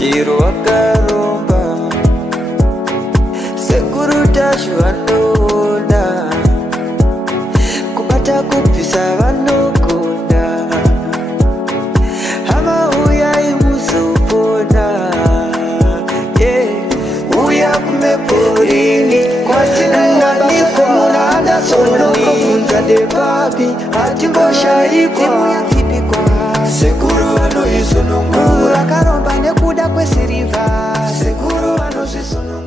chiro wakaromba sekuru tashu vanona kubata kupisa vanogona hama uyai muzopona uya kumeporini kwatinanganikwa munada sonokofunza depapi hatimboshaikwa sekuru vanoisonongura akaromba nekuda kwesiriva sekuru vanozvisonongura.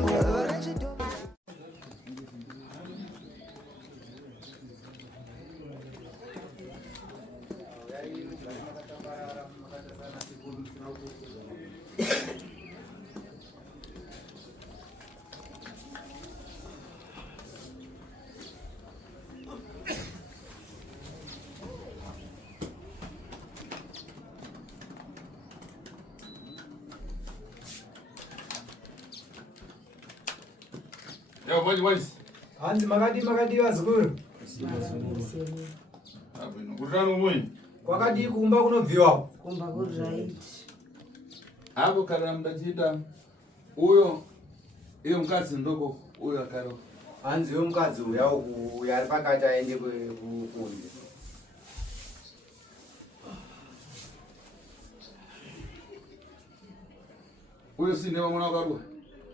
Yo, boys. Andi makadi wazukuru. Kutano mwenye. Kwakadi kumba kunobviwa. Kumba good right. Hapo kana mdachita uyo iyo mkazi ndoko uyo akaro. Anzi yo mukadzi uya ari pakati aende kunze. Uyo si ndiye mwana wako.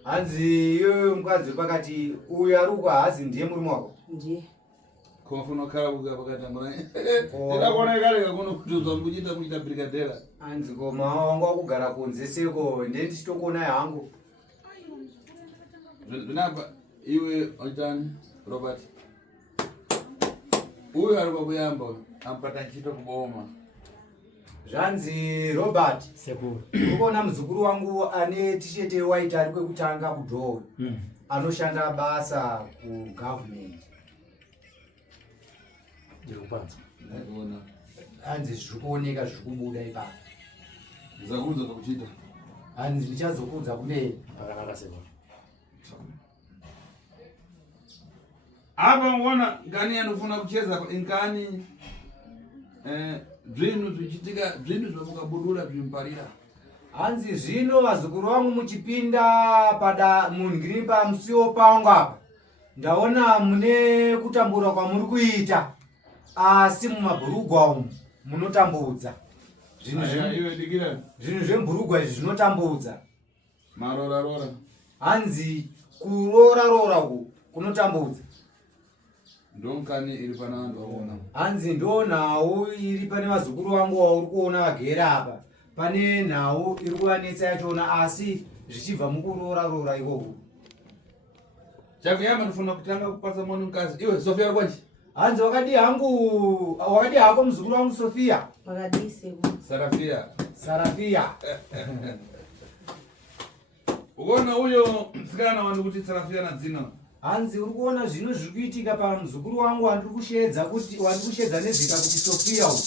Anzi yo mukadzi pakati uya ari kwa hazi ndiye murume wako. Ndiye. Kofuno kala buga pakati mwana. Ila kona kale kakono kutuza kuchita brigadera. Anzi koma wangu akugara kunze seko ndeni chitokona yangu. Napa iwe otani Robert. Uyo ari kuyamba ampata chito kuboma. Zvanzi Robert sekuru. Ukoona muzukuru wangu ane tishete white ari kwekutanga kudhoo. Anoshanda basa kugovernment. Ndikupanza. Ndikuona. Anzi zvirikuoneka zvirikubuda ipapo. Zakuza kuchita. Anzi ndichazokudza kune Pakanaka sekuru. Hapa unaona ngani anofuna kucheza inkani zvinhu zvichitika zvinhu zvokukabudura zvimparira. Anzi zvino vazukuru vangu muchipinda pada mungiri pamusiwo pangu apa ndaona mune kutambura kwamuri kuita asi mumabhurugwa umu munotambudza. Zvinhu zvemburugwa izvi zvinotambudza. Marora. Hanzi kurora uku kunotambudza. Ndonkani iri pana vanhu vaona. Hanzi ndo nhau iri pane vazukuru vangu vauri kuona vagera apa. Pane nhau iri kuvanetsa yachona asi zvichibva mukurora ikoko. Chakuyamba ndofuna kutanga kupasa mwana mukazi. Iwe Sofia kwanje. Hanzi wakadi hako muzukuru wangu Sofia. Wakadi sekuru. Sarafia. Ukoona uyo msikana wandu kuti Sarafia na dzina. Hanzi uri kuona zvino zviri kuitika pamuzukuru wangu wandiri kushedza nezita kuti Sofia uyu.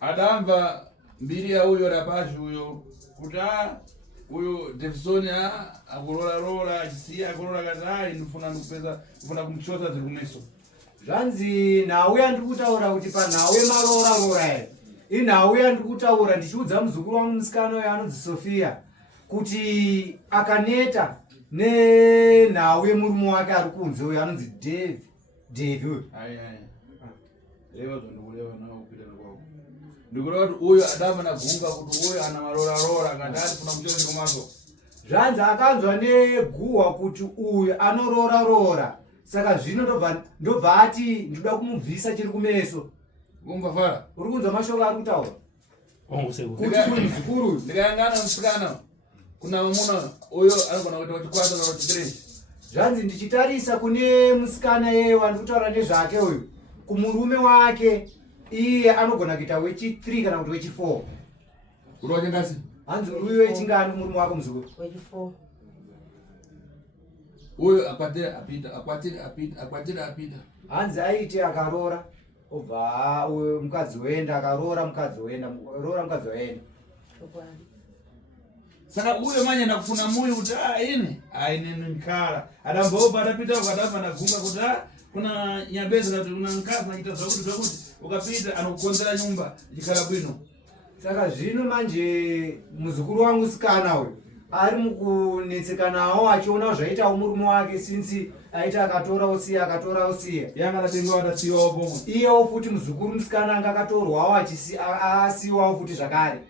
Adamva mbiri ya uyo rapashi uyo kuti uyo Davison akurora achisiya akurora kati ndofuna kumuchosa zviri kumeso. Zvanzi nhau yandiri kutaura kuti panhau yemarora ere inhau yandiri kutaura ndichiudza muzukuru wangu musikana uyo anonzi Sofia kuti akaneta nenhau yemurume wake ari kunze uyo anonzi Dave uyo. Reva zvandikurewa nawo kupita nekwako. Ndikureva kuti uyo adamba nagunga kuti uyo ana marora ngati arifuna kuchosa kumaso. Zvanzi akanzwa neguhwa kuti uyu anorora saka zvino ndobva ati ndoda kumubvisa chiri kumeso. Kumbafara. Uri kunzwa mashoko ari kutaura? Ongu sekuru. Kuti muzukuru ndikayangana musikana kuna mumuna uyo anogona kuti wachikwasa kana kuti zvanzi ndichitarisa kune musikana yeye wandiri kutaura nezvake uyu kumurume wake iye anogona kuita wechi3 kana kuti wechi4. kuti wachengasi. Hanzi uyu wechingani murume wako muzukuru? Wechi4. Uyo akwatira apita. Hanzi aite akarora obva uyo mukadzi woenda akarora mukadzi woenda mukadzi woenda. Saka uyo manye nakufuna muyu kuti ine aine nkala adamboba adapita ukadamba nagunga kuti kuna nyambezi kuti kuna nkasa naita zvakuti ukapita anokukonzera nyumba ikhala bwino. Saka zvino manje muzukuru wangu sikana uyu ari mukunetsekanawo achiona zvaitawo murume wake since aita akatora osiya yanga natenga watasiwawo pomwe iyewo futi muzukuru musikana anga akatorwawo asiwawo futi zvakare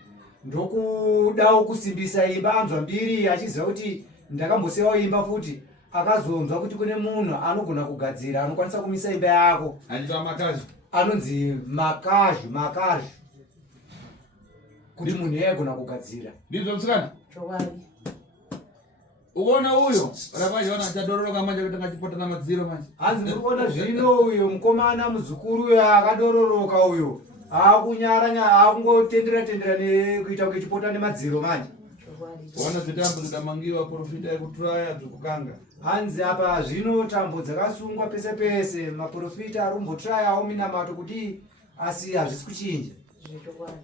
ndokudawo kusimbisa imba anzwa mbiri achiziva kuti ndakambosiyawo imba futi akazonzwa kuti kune munhu anogona kugadzira anokwanisa kumisa imba yako andipa makazi anonzi makazhu kuti munhu yaigona kugadzira ndizvo musikana chokwadi ukaona uyo rapachiona achadororoka manje kuti angachipotana madziro manje hanzi ndikuona zvino uyo mukomana muzukuru uyo akadororoka uyo akungotendera nekuita kuchipota nemadziro manje wana zitambo zikamangiwa profita yekuturaya dzokukanga hanzi apa zvino tambo dzakasungwa pese pese maprofita arumbotrayawo minamato kuti asi hazvisi kuchinja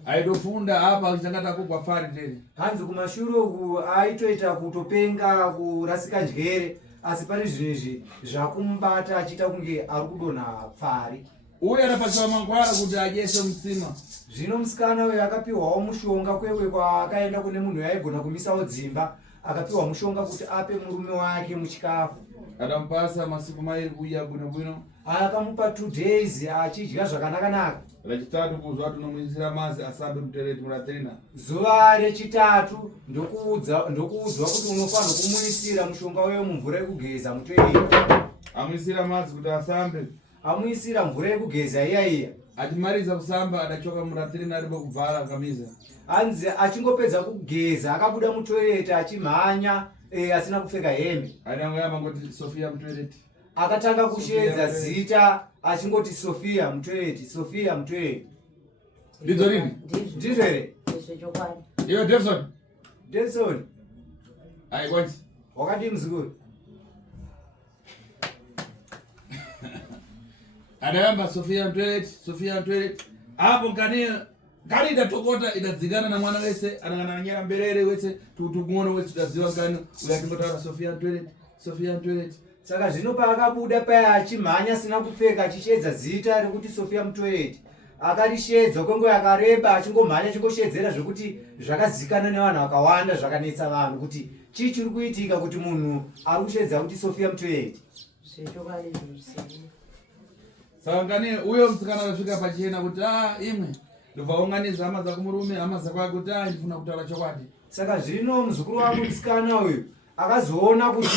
aitofunda apa achitangata kugwa fari tene hanzi kumashure uku aitoita kutopenga kurasika njere asi pane zvinezvi zvakumubata achiita kunge ari kudonha pfari uye arapasiwa mangwara kuti adyese mutsima zvino musikana uyo akapiwawo mushonga kwekwe kwaakaenda kune munhu yaigona kumisawo dzimba akapiwa mushonga kuti ape murume wake muchikafu adamupasa masiku mairi kuya bwinobwino akamupa 2 days achidya zvakanaka rachitatu kuzwa tunomwisira mazi asambe mutereti muratrina zuva rechitatu ndokuudzwa kuti unofanira kumuisira mushonga weyo mumvura yekugeza mutoiri amwisira mazi kuti asambe amuisira mvura yekugeza iya achimaliza kusamba adachoka muratrina aripo kubvara akamiza hanzi achingopedza kugeza akabuda mutoireti achimhanya asina kupfeka hembe adangoyamba ngoti Sofia mutoireti akatanga kushedza zita achingoti Sofia mutoireti ndidzo rini ndizvo here chokwadi iyo Davison aikwanji wakadii muzukuru adayamba Sofia mutoireti apo ngani idatokota idadzikana na mwana wese anang'ananyera mberere wese tukuona wese tudaziva ngani uyatimbotaura Sofia mutoireti saka zvino paakabuda paya achimhanya asina kupfeka achishedza zita rekuti Sofia mutoireti akarishedza kwenguva yakareba achingomhanya achingoshedzera zvekuti zvakazikana nevanhu vakawanda zvakanetsa vanhu kuti chii chiri kuitika kuti munhu ari kushedza kuti Sofia mutoireti zvechokwadi zvirisei saka ngani uyo musikana akasvika pachena kuti imwe ndobva unganiza hama dzako murume hama dzako ake kuti ndifuna kutaura chokwadi saka zvino muzukuru wangu musikana uyu akazoona kuti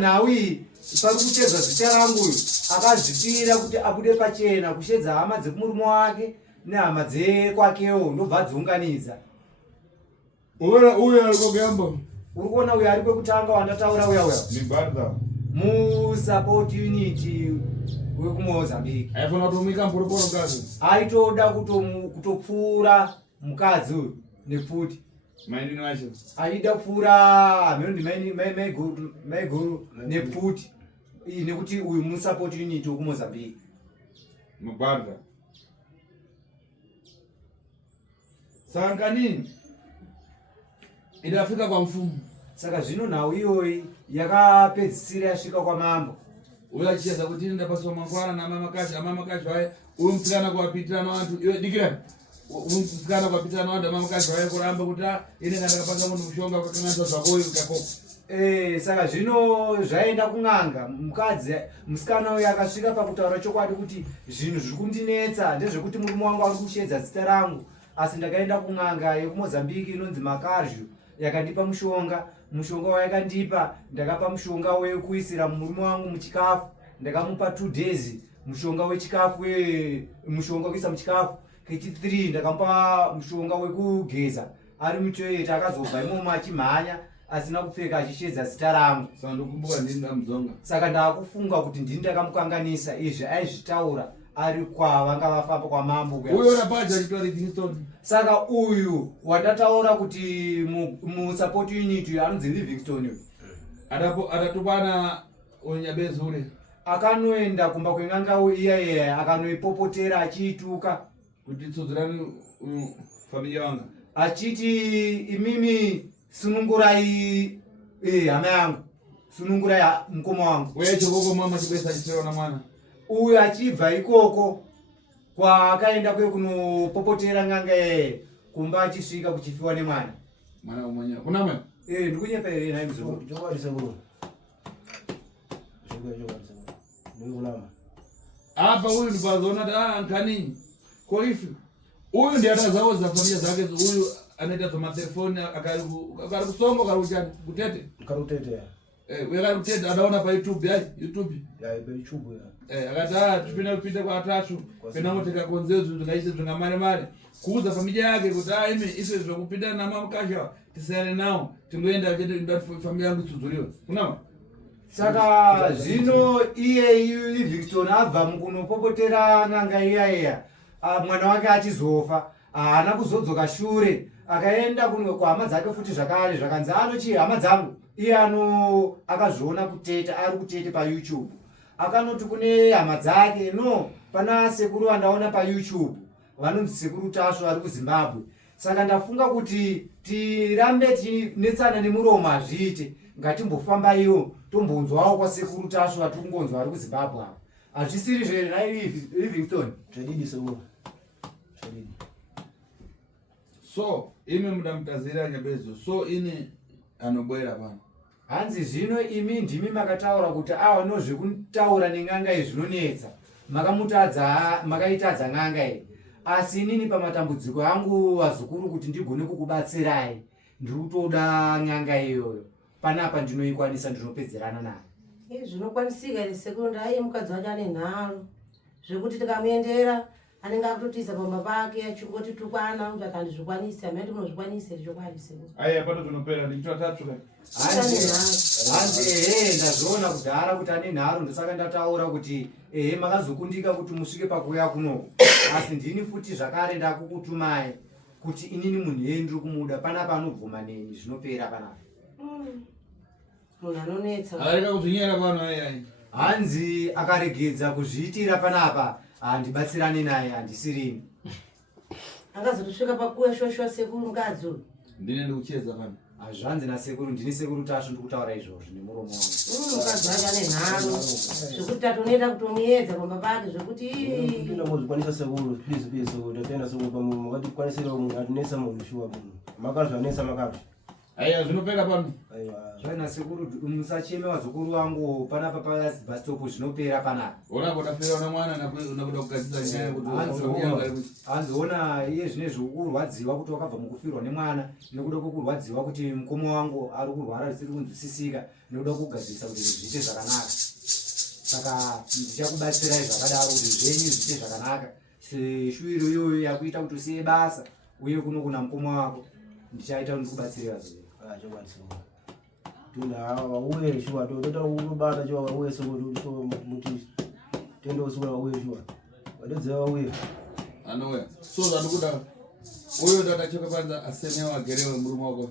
nhau iyi pari kuchedzwa zita rangu uyu akazvipira kuti abude pachena kushedza hama dzekumurume wake nehama dzekwakewo ndobva dziunganidza uona uyo ari kogamba uri kuona uyo ari kwekutanga wandataura uya ni Bartha musupport unit wekumozambique aifana kutomika mporoporo kazi aitoda kutopfuura mukadzi uyu nepfuti maindini wacho aida kupfuura hamenondi maiguru nepfuti nekuti uyu musupport unit wekumozambique muBartha saka nini idafika kwa mfumu saka zvino nhau iyoyi yakapedzisira yasvika kwamambo uyo achichedza kuti ndapasiwa mangwana namamakazi vaye uyu musikana kuvapitirana vantu iwe dikirani umusikana kuvapitirana vantu amamakazi vaye kuramba kuti ine kana ndakapanga munhu mushonga kwakanganisa zvakoyo kakoko saka zvino zvaenda kun'anga mukadzi musikana uyu akasvika pakutaura chokwadi kuti zvinhu zviri kundinetsa ndezvekuti murume wangu ari kushedza zita rangu asi ndakaenda kun'anga yekumozambiki inonzi makazhu yakandipa mushonga wayakandipa ndakapa mushonga wekuisira murume wangu muchikafu ndakamupa 2 days mushonga wechikafu mushonga wekuisa muchikafu kechi3 ndakamupa mushonga wekugeza ari mutoireti akazobva imomo achimhanya asina kupfeka achishedza zita rangu saka ndokumbuka ndini ndamuzonga saka ndaakufunga kuti ndini ndakamukanganisa izvi aizvitaura ari kwavanga vafamba kwamambo uyo rapaja achitora Livingstone saka uyu wandataura kuti musupport unit anonzi Livingstone adatopana unyabezule akanoenda kumba kweng'anga iya akanoipopotera achiituka kuti tsodzerani familia wanga achiti imimi sunungurai hama yangu sunungurai mukoma wangu uye chokoko mama chibesa achitewa na mwana uyu achibva ikoko kwaakaenda kuye kunopopotera ng'anga yeye kumba achisvika kuchifiwa nemwana. Mwana umwenyewe. Kuna mwe? Ndikunyeperera naye mzukuru. Chokwadi sekuru. Chokwadi sekuru. Ndikunama. Hapa huyu ndipazoona nkani. Kwa hivi huyu ndiye atazaoza familia zake. Huyu anaita za matelefoni akarikusongo karujani kutete. Karutete. Weka kutete anaona pa YouTube ya YouTube. Ya YouTube ya. Akata tupita kwa atatu. Pena mote ka konzezo tunaishi tungamane male. Kuuza familia yake kuti ime ife zvokupinda na mama kasha tisere nao tingoenda kuti familia yangu tuzuriwe. Unaona? Saka zvino iye Livingstone abva mukunopopotera n'anga iya mwana wake achizofa haana kuzodzoka shure akaenda kwa hama dzake futi zvakare zvakanzi anochi hama dzangu iye akazviona kuteta ari kutete pa YouTube akanoti kune hama dzake no pana sekuru vandaona pa YouTube vanonzi sekuru Tasvo ari kuZimbabwe saka ndafunga kuti tirambe tinetsana nemuromo azviite ngatimbofamba iyo tombonzwawo kwa sekuru Tasvo atiri kungonzwa ari kuZimbabwe apa hazvisiri zvere naye Livingstone Chadidi sekuru. Chadidi. So ime mudamutazira nyabezo so ine anobwera pano. Hanzi zvino imi ndimi makataura kuti awa nozvekutaura neng'anga izvinonetsa makaitadza ng'anga iyi asi inini pamatambudziko angu vazukuru kuti ndigone kukubatsirai ndiri kutoda ng'anga iyoyo panapa ndinoikwanisa ndinopedzerana nayo. Zvinokwanisika ere sekuru ndaiye mukadzi wacho ane nharo zvekuti tikamuendera anenge akutotiza pamba pake achingoti tukwana kuti akandizvikwanisa amene munozvikwanisa chokwadi sekuru. Aya pato tunopera ndikuita tatu kai. Hanzi ndazviona kudhara kuti ane nharo ndosaka ndataura kuti makazokundika kuti musvike pakuya kuno asi ndini futi zvakare ndakukutumai kuti inini munhu ndiri kumuda panapa anobvuma neni zvinopera panapa. Munhu anonetsa. Areka kuzvinyera pano ayi. Hanzi akaregedza kuzviitira panapa handibatsirani naye handisirini. Angazotosvika pakuya shoshwa sekuru mukadzi uyu. Ndine ndikucheza pano. Hazvanzi nasekuru ndini sekuru Tasvo ndikutaura izvozvo nemuromo wangu. Mukadzi wacho ane nharo zvekuti tatonoenda kutomuedza pamba pake zvekuti Ndina muzikwanisa sekuru please sekuru tatenda sekuru pamunhu makatikwanisira munhu atinesa munhu shuwa munhu. Makazva nesa makazva. Aya zvinopera pano. Aiwa. Zvaina sekuru musacheme vazukuru vangu panapa bus stop zvinopera panapa. Ona kodafira na mwana nakuda kugadzira nyaya kuti hanziona iye zvinezvi ukurwadziwa kuti wakabva mukufirwa nemwana nekuda kwokurwadziwa kuti mukoma wangu ari kurwara zvisiri kunzwisisika nekuda kugadzirisa kuti zviite zvakanaka saka ndichakubatsirai zvakadaro kuti zvenyu zviite zvakanaka seshuviro iyoyo yakuita kuti usiye basa uye kuno kuna mukoma wako ndichaita kuti ndikubatsire vazukuru. Chokwadi sekuru. Tuna uye shuwa tota ubata cho uye sekuru so muti tendo usura uye shuwa. Wadedza uye. Anowe. So zandukuda uyo ndatachoka panza asemya wagerewe murume wako.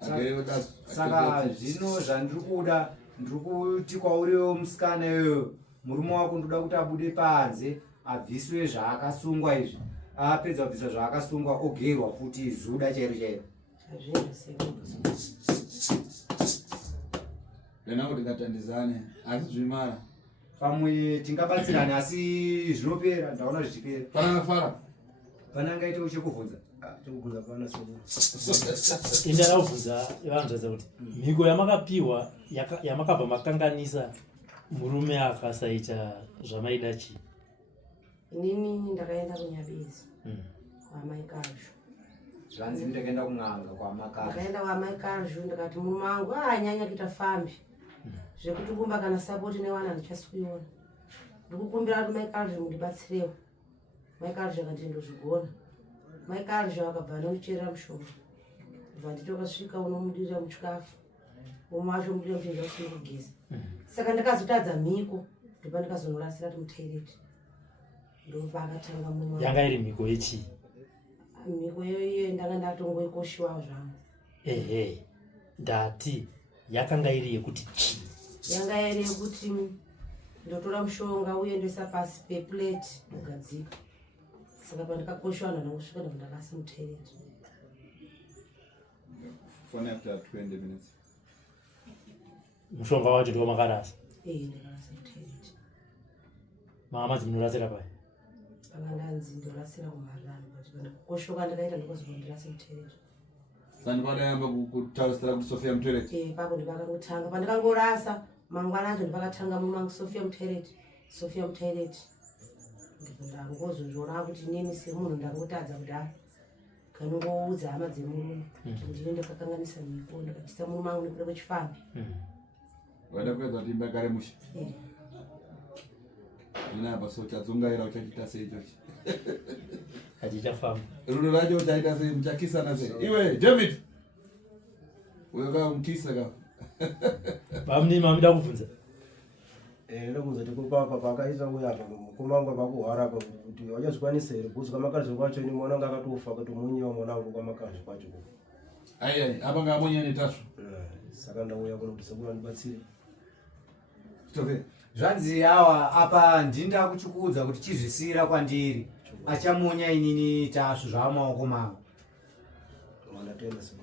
Agerewe dasu. Saka zvino zvandiri kuda ndiri kuti kwauriwo musikana iyoyo murume wako ndoda kuti abude panze abviswe zvaakasungwa izvi apedza kubvisa zvaakasungwa ogerwa futi zuda chairo chairo. hazvino sekuru. Pena kuti ngatandizane azvimara. Pamwe tingabatsirana asi zvinopera ndaona zvichipera. Pana fara. Panangaite uchikubvunza. Chokubvunza pana sekuru. Indakabvunza ivanzvadza kuti mhiko yamakapiwa yamakabva makanganisa murume akasaita zvamaida chii. Inini ndakaenda kuNyabezi kwaamai Kazhu. Zvanzi ndakaenda kun'anga kwamakazhu. Ndakaenda kwaamai Kazhu ndikati murume wangu anyanya kuita fambi zvekuti kumba kana sapoti newana ndichasikuiona. Ndikukumbira kuti mai Kazhu mundibatsirewo. Mai Kazhu akati ndozvigona. Mai Kazhu akabva anomucherera mushonga. Kubva nditokasvika unomudirira muchikafu. Umwe wacho mudira kuti ndasvika kugeza. Saka ndakazotadza mhiko ndopa ndikazonorasira kuti mutoireti. Ndopa akatanga mumwe. Yanga iri mhiko yechii? Mhiko iyoyo ndanga ndatongoikoshiwawo zvangu. Ndati yakanga iri yekuti chii? Yanga iri yekuti ndotora mushonga uendesa pasi peplate ugadzika. Saka pandikakoshiwa ndanosvika ndakasi mutoireti. Phone after 20 minutes. Mushonga wacho ndiwo makarasa? Ndikarasa mutoireti. Mama dzimunorasira pai? pangandanzi ndorasira kumarani but koshoka ndakaita ndikoziva ndirasi Muteret. Sani padayamba kutarisira kuSophia Muteret. Papo ndipakangotanga pandikangorasa mangwana acho ndipakatanga mumangu Sophia Muteret. Ndangozozviona kuti inini semunhu ndangotadza kuti kanongoudza hama dzemurume kuti ndine ndakakanganisa mhiko ndakatisa murume wangu nekuda kwechifambi. Waida kuedza kuti imba igare musha. Zvinapa so chadzungaira uchachita sei ichochi. Hatichafamba. Rudo racho uchaita sei, muchakisana sei. Iwe David. Uyo kamukisa ka. Vamuni mamida kubvunza. Ndokuza tikupapa pakaita uyapa kumangwa pakuhwara kuti wachazvikwanisa here kuzi kwamakazi kwacho ini mwana wanga akatofa kuti munyewa mwana wangu kwamakazi kwacho. Ai apa ngamunya netatu. Saka ndauya kuno kuti sekuru andibatsire. Sophia. Zvanzi awa apa ndinda kuchikuudza kuti chizvisira kwandiri. Achamunya inini tasvu zvamaoko mangu. Mwana tena sima.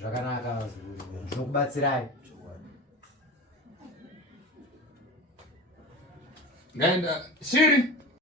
Zvakanaka zvinokubatsirai. Ngaenda Shiri.